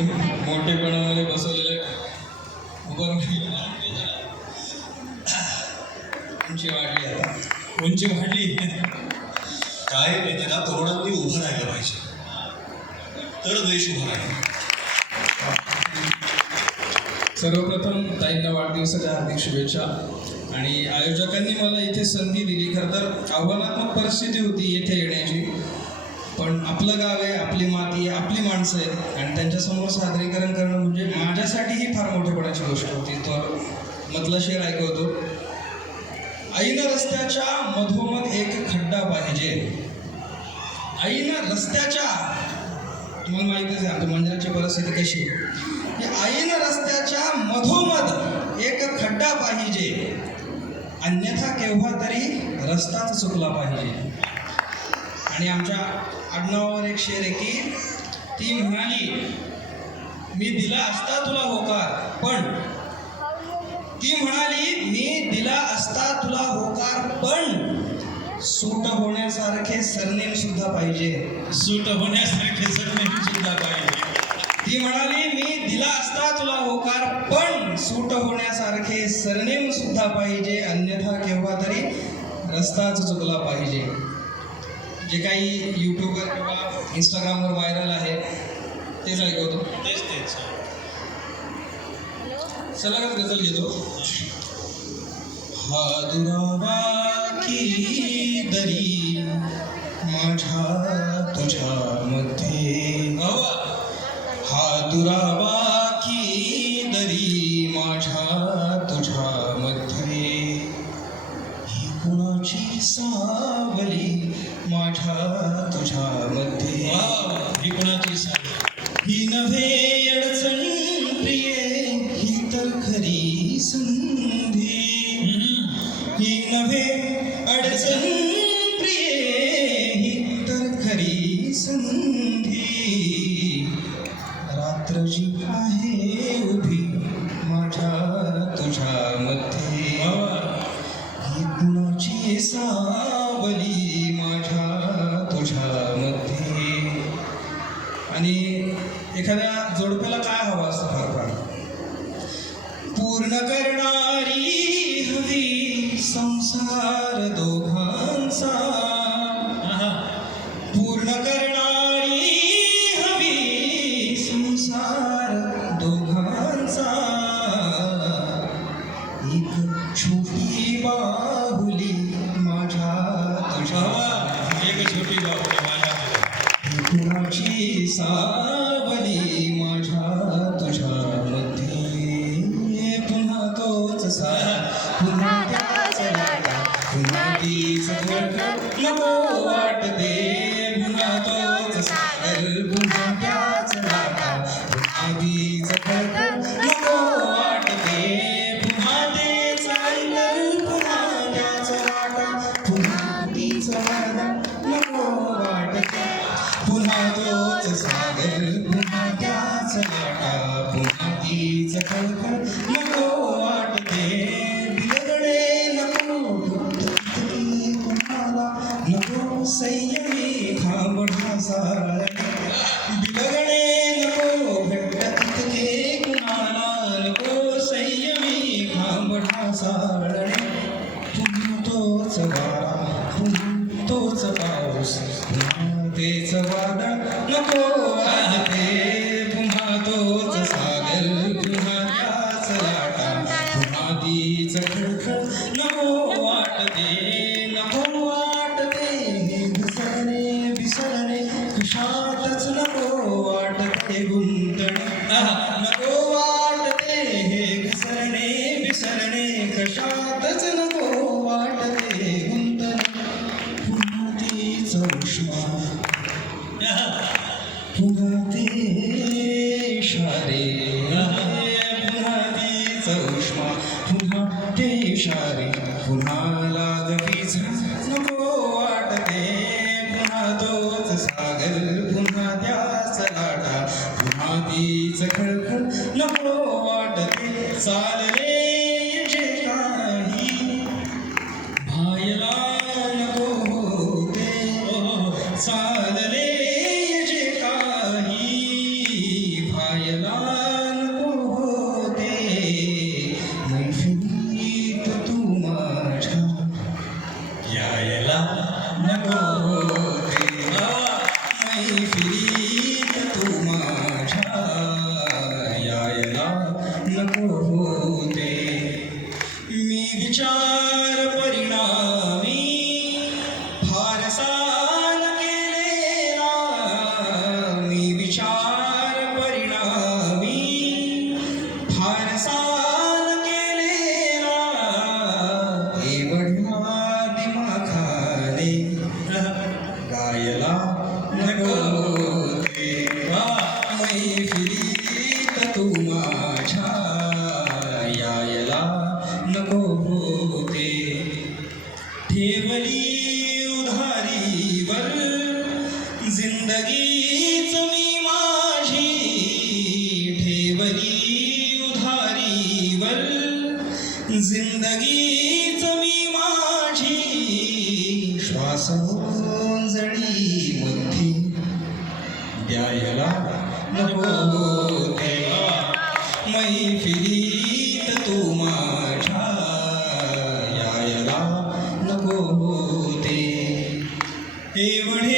मोठेपणामध्ये बसवलेले उभं उंची वाढली आता उंची वाढली. काय माहिती ना, तरुणांनी उभं राहिलं पाहिजे तर देश उभा राहील. सर्वप्रथम ताईंना वाढदिवसाच्या हार्दिक शुभेच्छा. आणि आयोजकांनी मला इथे संधी दिली. खरं तर आव्हानात्मक परिस्थिती होती येथे येण्याची, पण आपलं गाव आहे, आपली माती आहे, आपली माणसं आहेत आणि त्यांच्यासमोर सादरीकरण करणं म्हणजे माझ्यासाठीही फार मोठेपणाची गोष्ट होती. तर मधला शेर ऐकवतो. आईनं रस्त्याच्या मधोमध एक खड्डा पाहिजे. आईनं रस्त्याच्या, तुम्हाला माहितीच आहे आमच्या मंदिराची परिस्थिती कशी आहे. आईनं रस्त्याच्या मधोमध एक खड्डा पाहिजे, अन्यथा केव्हा तरी रस्ताच चुकला पाहिजे. आणि आमच्या आडनावावर एक शेर आहे की ती म्हणाली, मी दिला असता तुला होकार, पण ती म्हणाली मी दिला असता तुला होकार, पण सूट होण्यासारखे सरनेम सुद्धा पाहिजे. सूट होण्यासारखे सरनेम सुद्धा पाहिजे. ती म्हणाली मी दिला असता तुला होकार, पण सूट होण्यासारखे सरनेम सुद्धा पाहिजे, अन्यथा केव्हा तरी रस्ताच चुकला पाहिजे. जे काही यूट्यूबवर किंवा इंस्टाग्रामवर व्हायरल आहे तेच ऐकवतो. तेच सलगच गझल घेतो. हा दुरावा की दरी माझ्या तुझ्यामध्ये, हा दुरावा की दरी माझ्या तुझ्यामध्ये, ही कुणाची सावली माझ्या तुझ्यामध्ये, ही कुणाची सावली, ही नव्हे अडचण प्रिये, ही तर खरी संधी, ही नव्हे अडचण प्रिये, ही तर खरी संधी, रात्र जी आहे उभी माझ्या तुझ्यामध्ये, ही कुणाची सावली माझ्या तुझ्यामध्ये. आणि एखाद्या जोडप्याला काय हवं असतं फार फार, पूर्ण करणारी हवी संसार दोघांचा, पूर्ण करणारी हवी संसार दोघांचा, एक छोटी बाहुली माझ्या तुझ्या, एक छोटी बाबू माझ्या कुणाची सावली माझ्या तुझ्यामध्ये, पुन्हा तोच सारा, पुन्हा त्याच लाटा, पुन्हा तीच धडकन नको वाटते, पुन्हा तोच सागर, पुन्हा त्याच लाटा, पुन्हा तीच धडकन नको वाटते, पुन्हा तेच अंतर, पुन्हा त्याच लाटा, पुन्हा तीच धडकन नको वाटते, पुन्हा तोच सागर, पुन्हा त्याच लाटा, पुन्हा तीच खळखळ नको वाटते, बिलगडे नको गुप्तकी कुणाला, नको संयमी खांबढा साळणे, बिलगडे नको घट्टके कुणाला, नको संयमी खांबढा साळणे, पुन्हा तोच वारा, पुन्हा तोच पाऊस, पुन्हा तेच वादळ नको वाटते, पुन्हा तोच सागर, पुन्हा त्याच लाटा, पुन्हा तीच खळखळ नको वाटते, नको वाटते घसरणे विसरणे, कशातच नको वाटते गुंतणे, नको वाटते हे घसरणे विसरणे, कशातच नको वाटते गुंतणे, पुन्हा तीच उष्मा, पुन्हा ते इशारे, पुन्हा तीच उष्मा, पुन्हा ते इशारे, पुन्हा लागवीच नको वाटते, पुन्हा तोच सागर, पुन्हा त्याच लाटा, पुन्हा तीच खळखळ नको वाटते, चालले जे काही भायला नको होते, चालले जे काही भायला नको होते. मी विचार परिणामी फारसा न केलेला, मी विचार परिणामी फारसा न केलेला, एवढ्या दिमाखाने गायला नको होते. मैफिलीत तू माझ्या यायला नको होते. ठेवली उधारीवर जिंदगीच मी माझी, ठेवली उधारीवर जिंदगीच मी माझी, श्वास जळी मुठी द्यायला नको होते. मैफिलीत तू माझ्या यायला नको होते. एवढे